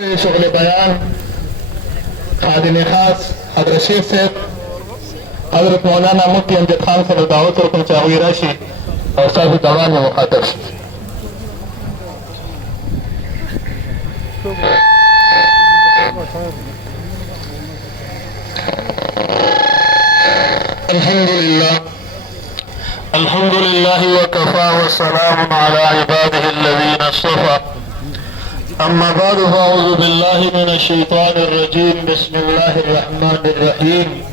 شغل بيان خادم خاص حضرت الشيخ سيد حضرت مولانا مفتي امجد خان صاحب دعوت ورکم چې هغوی راشي او ستاسو دوام یې مخاطب شي. الحمد لله وكفى والسلام على عباده الذين اصطفى. أما بعد فأعوذ بالله من الشيطان الرجيم. بسم الله الرحمن الرحيم.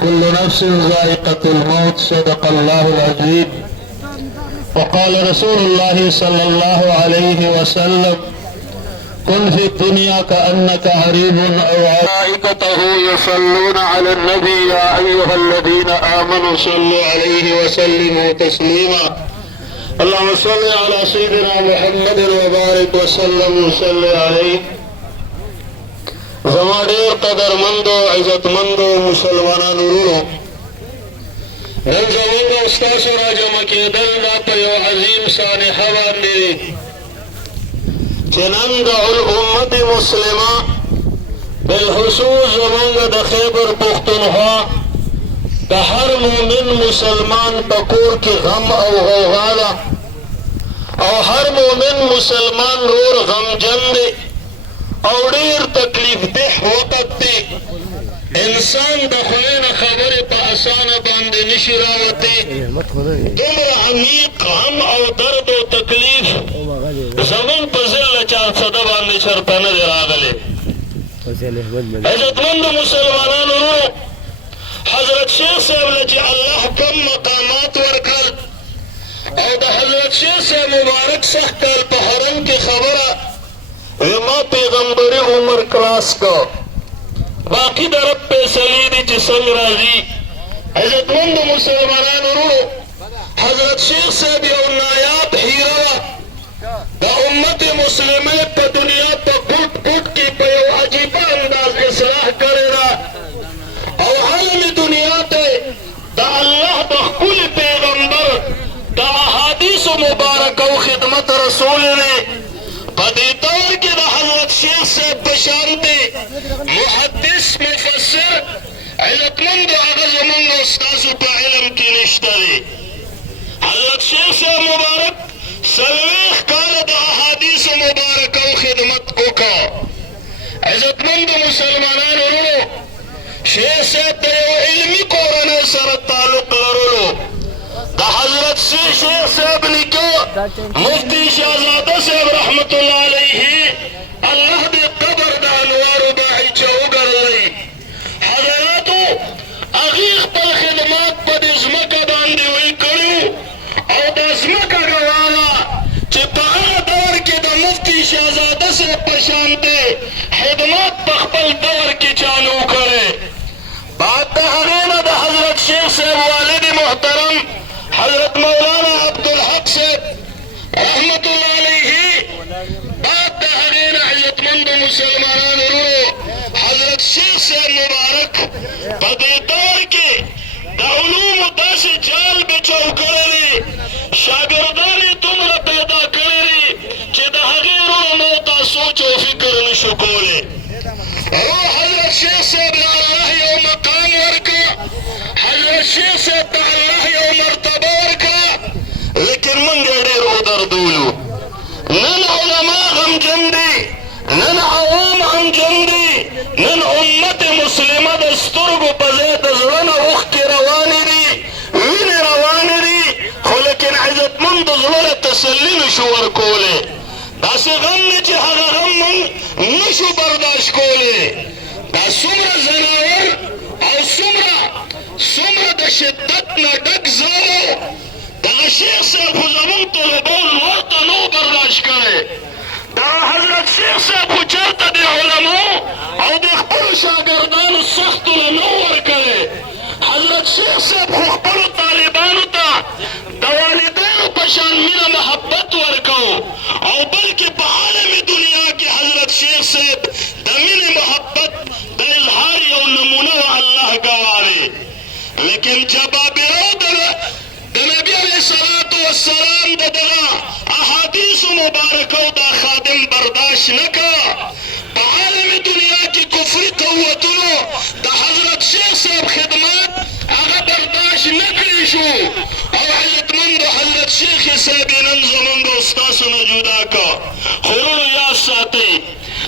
كل نفس ذائقة الموت. صدق الله العظيم. وقال رسول الله صلى الله عليه وسلم: كن في الدنيا كأنك غريب أو ملائكته يصلون على النبي يا أيها الذين آمنوا صلوا عليه وسلموا تسليما. اللهم صل على سيدنا محمد وبارك وسلم وصل عليه. زما ډېر قدرمندو عزتمندو مسلمانانو ورونو، نن زموږ او ستاسو راجمع کېدل دا په یو عظیم سانحه باندې دی چې نن د الامت مسلمه بالخصوص زموږ د خیبر پښتونخوا د هر مومن مسلمان په کور کې غم او غوغا ده او هر مومن مسلمان رور غمجن دی او ډېر تکلیف ده وخت دی. انسان د خدای نه خبرې په اسانه باندې نشي راوتی. دومره عمیق غم او درد او تکلیف زمون په ضلع چارسده باندې چرته نه دی راغلی. عزتمندو مسلمانانو ورونو، حضرت شیخ صاحب له چې الله کم مقامات ورکړل او د حضرت شیخ صاحب مبارک سخت کال په حرم کې خبره ما پیغمبري عمر کراس کو، باقي د رب فیصلې دي چې څنګه راځي. عزتمندو مسلمانانو ورونو، حضرت شیخ صاحب یو نایاب هیره وه د امت مسلمه په دنیا په ګوټ ګوټ کې په یو عجیبه انداز اصلاح کړې ده او عالم دنیا ته د الله د ښکلي پیغمبر د احادیثو مبارک او خدمت رسول دی. په دې دور کې د حضرت شیخ صاحب په شانتې محدث مفسر علتمندو هغه زمونږ او ستاسو په علم کې نشته دی. حضرت شیخ صاحب مبارک 40 کاله د احادیثو مبارک او خدمت وکړه. عزتمندو مسلمانانو ورونو، شیخ صاحب د یو علمي کورنۍ سره تعلق لرلو. د حضرت شیخ صاحب نیکه مفتی شهزاده صاحب رحمت الله علیه، الله دې قبر د انوارو باغچه وګرځوي. حضراتو هغې خپل خدمات په دې ځمکه باندې وکړي او دا ځمکه ګواه ده چې په هغه دور کې د مفتی شهزاده صاحب په شانتې خدمات په خپل دور کې چالو کړی. بعد د هغې نه د حضرت شیخ صاحب والد محترم حضرت مولانا عبدالحق صاحب رحمت الله علیه، بعد د هغې نه عزتمندو مسلمانانو ورونو حضرت شیخ صاحب مبارک په دې دور کې د علومو داسې جال بچو کړی دی، شاګردان یې دومره پیدا کړي دي چې د هغې ورونو ته سوچ او فکر نشو کولی. حضرت شیخ صاحب له الله یو مقام ورکړه، حضرت شیخ صاحب ته الله یو مرتبه ورکړه، لیکن موږ یې ډېر ودردولو. نن علما غمجن دي، نن عوام غمجن دي، نن امت مسلمه د سترګو په ځای د زړه نه اوښکې روانې دي، وینې روانې دي، خو لیکن عزتمندو زړه له تسلي نشو ورکولی. داسې غم دی چې هغه غم موږ نشو برداشت کولی. دا څومره زناور او څومره د شدت نه ډک زړه دغه شیخ صاحب خو زمونږ طلبان ورته نو برداشت کړی. دغه حضرت شیخ صاحب خو چېرته د علماو او د خپلو شاګردانو سختو له نو ورکړی. حضرت شیخ صاحب خو خپلو طالبانو ته د والدینو په شان مینه محبت ورکو او بلکې په عالم دنیا کې حضرت شیخ صاحب د مینې محبت د اظهار یو نمونه و الله ګواه دی. لیکن جبابرو د نبي علیه الصلاة والسلام د دغه احادیث مبارکو دا خادم برداشت نکا عالم دنیا کی کفری قوتونو دا حضرت شیخ صاحب خدمات اغا برداشت نکلی شو او حضرتمند حضرت شیخ صاحب نن زمند استاسو جدا کا خورونو یاد ساتی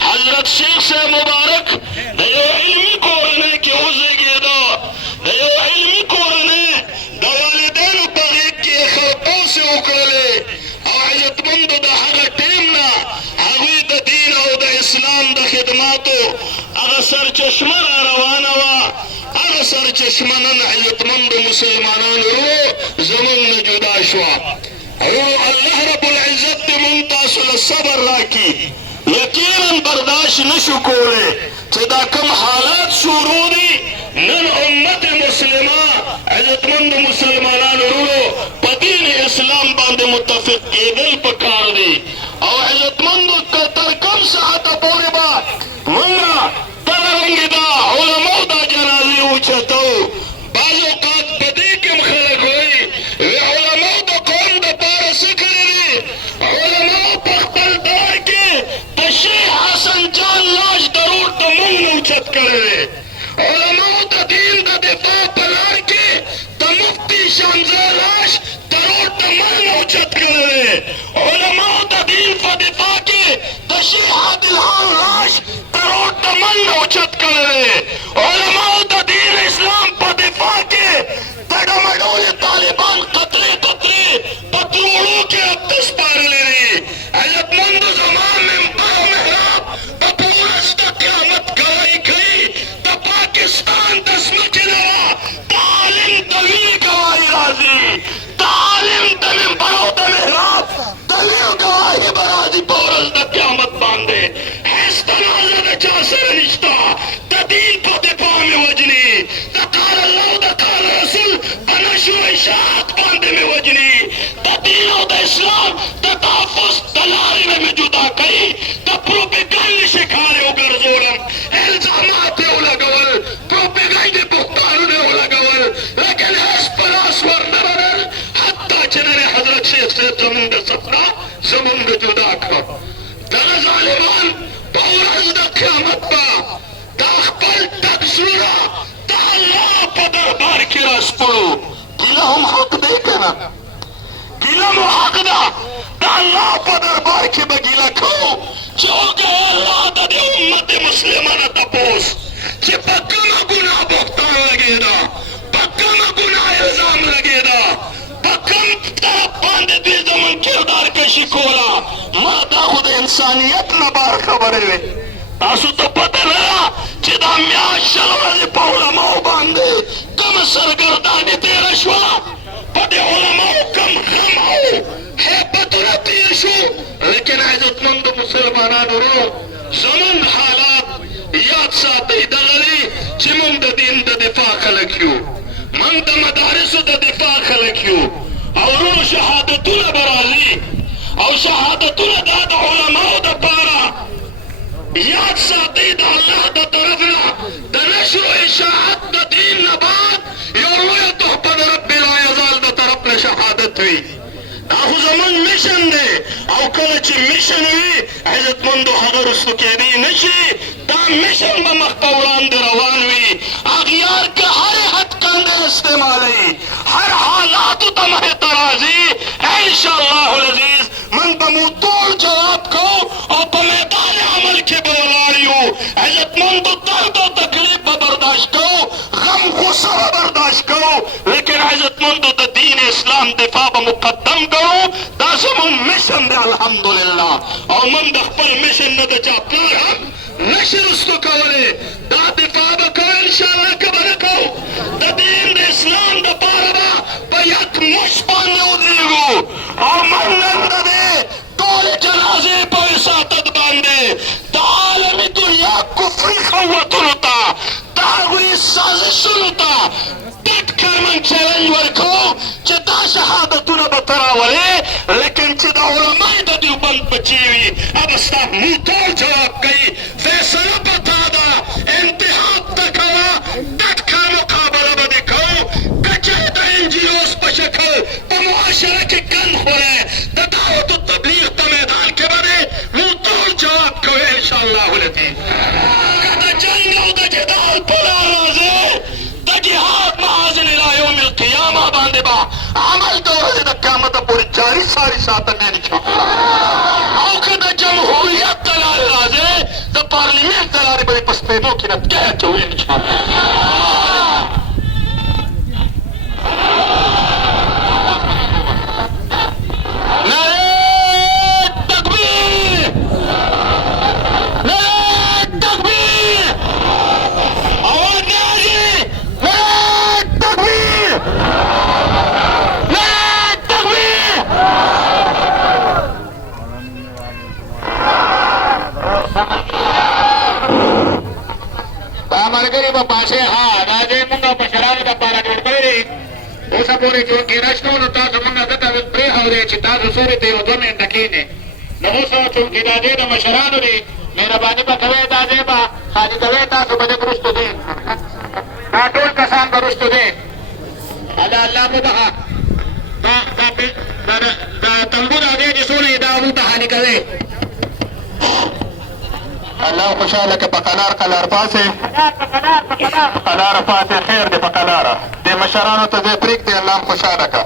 حضرت شیخ صاحب مبارک دا یو علمی کورنے کی اوزگی دا یو علمی کورنے دا والدین بغیق کی خلقوں سے اکرلے او عزتمند دا حقا ٹیمنا حقوی دا دین او دا اسلام دا خدماتو اغا سرچشمہ روانا وا اغا سرچشمنن عزتمند مسلمانان رو زمن جدا شوا او اللہ رب العزت منتاصل الصبر راکی یقیناً برداشت نشو کولے چدا کم حالات شروع دی نن امت مسلمہ عزتمند مسلمانان رو پدین اسلام باندے متفق ایدل پکار دی او عزتمند کتر کم ساعت پوری با منگا تلرنگی دا علماء دا جنازی اوچتو بعض اوقات بدی کم خلق ہوئی وی علماء دا قوم دا پار سکری دی علماء پختل دار کے تشریح حسن جان لاش ضرور دا منگ نوچت کرے علماء دا دین دا دفاع پلار کے دا مفتی شمزہ لاش ضرور دا منگ نوچت کرے علماء دا دین فا دفاع کے تشریح دلہان لاش ضرور دا منگ نوچت کرے علماء دا دین اسلام فا دفاع کے تڑا مڈول طالبان قطرے قطرے پتروڑوں کے ابتس پار لے رہی عزتمند زمان میں باو محراب دا پورس دا قیامت گوائی گئی دا پاکستان دسمچ لوا تعلیم دلیل گواہی رازی تعلیم دلیل برو دا محراب دلیل گواہی برازی پورس دا قیامت باندے حیث تنازع دا چاسر نشتا دا دین پا دپا میں وجنی دا قال اللہ دا قال رسول بنشو اشاعت باندے میں وجنی دا دین و دا اسلام دا تحفظ دلاری میں جدا کئی دا پروپیگنڈ شکارے ہو گرزورم الزامات ہو لگول پروپیگنڈ بختارو نے ہو لگول لیکن اس پلاس ورنبرل حتی چننے حضرت شیخ سے زمند سفرہ زمند جدا کر دا ظالمان پورز دا قیامت با دا اخبر تکسورا دا اللہ پا دربار کی رس پڑو گیلہ ہم حق دے کنا گیلہ مو حق دا دا اللہ پا دربار کی بگیلہ کھو چوکے اللہ دا دے امت مسلمانہ تپوس چی پکما گناہ بختان لگے دا پکما گناہ الزام لگے دا پکم طرف باندے دوی زمن کردار کشی کولا مادا خود انسانیت نبار خبرے وے تاسو تو پتہ لیا چی دا میاش شلوزی پا علماء باندے کم سرگردانی تیرا شوا پتے علماء کم غم ہو حیبت رتی شو لیکن عزتمند مسلمانان رو زمن حالات یاد ساتی دغلی چی من دا دین دا دفاع خلقیو من دا مدارس دا دفاع خلقیو او رو شہادتون برازی او شہادتون دا دا علماء دا پارا یاد ساتی دا اللہ دا طرفنا دا نشر اشاعت دا دین نبات یو روی تحبت رب لا یزال دا طرفنا شہادت ہوئی آخو زمان مشن دے او کلچی مشن ہوئی عزتمندو حضر اسو کے دی نشی دا مشن با مخپوران دے روان ہوئی آغیار کا ہر حد کندے استعمالی ہر حالاتو تمہ ترازی انشاءاللہ العزیز من بمو طول جواب کو اور بمیدان عمل کے بولاریو عزتمندو درد و تکلیف برداشت کو غم غصہ برداشت کو لیکن عزتمندو دا دین اسلام دفاع بمقدم کرو دا زمان مشن دے الحمدللہ اور من دا خپل مشن دا چاپنار ہم نشر استو کولے دا دفاع بکو انشاءاللہ کبرکو دا دین دا اسلام دا پارا با یک مش پانے ادریگو اور من نند دے دول جنازے پا وساطت باندے دا عالمی دنیا کفری قوتنتا دا ہوئی سازشنتا ڈٹ کر من چیلنج ورکو چی دا شہادتونا بتراولے لیکن چی دا علماء دا دیوبند بچیوی اب استا موتول جواب کئی فیصلہ بتا دا انتحاب تکوا ڈٹ کر مقابلہ بدکو کچھ دا انجیوز پشکل دا معاشرہ کی گن خورے دا دعوت و تبلیغ الله العظیم. که د جنګ او د جدال په لار راځې د جهاد محاذن الی یوم القیامه باندې به عمل د ورځې د قیامته پورې جاري ساري ساتل دی انشاءالله. او که د جمهوریت د لارې راځې د پارلیمنټ د لارې به دې په سپېدو کې نتګه کوي انشاءالله. ملګري به پاسې ها دا ځای مونږ مشرانو دپاره جوړ کړی دی. اوسه پورې چې کېناستو نو تاسو مونږ دلته پرېښودی چې تاسو سورې ته یو 2 منټه کښېنئ. نو اوس چونکې دا ځای د مشرانو دی مهرباني به کوئ دا ځای به خالي کوئ. تاسو به لږ وروستو دی دا ټول کسان به وروستو دی. الله مو بخښه دا تنبو دا ځای چې څونه یې دا وروته خالي کوئ. الله خوشحاله که په قلار قلار پاسې قلاره پاسې خیر دی په قلاره دې مشرانو ته ځای پرېږدي. الله هم خوشحاله که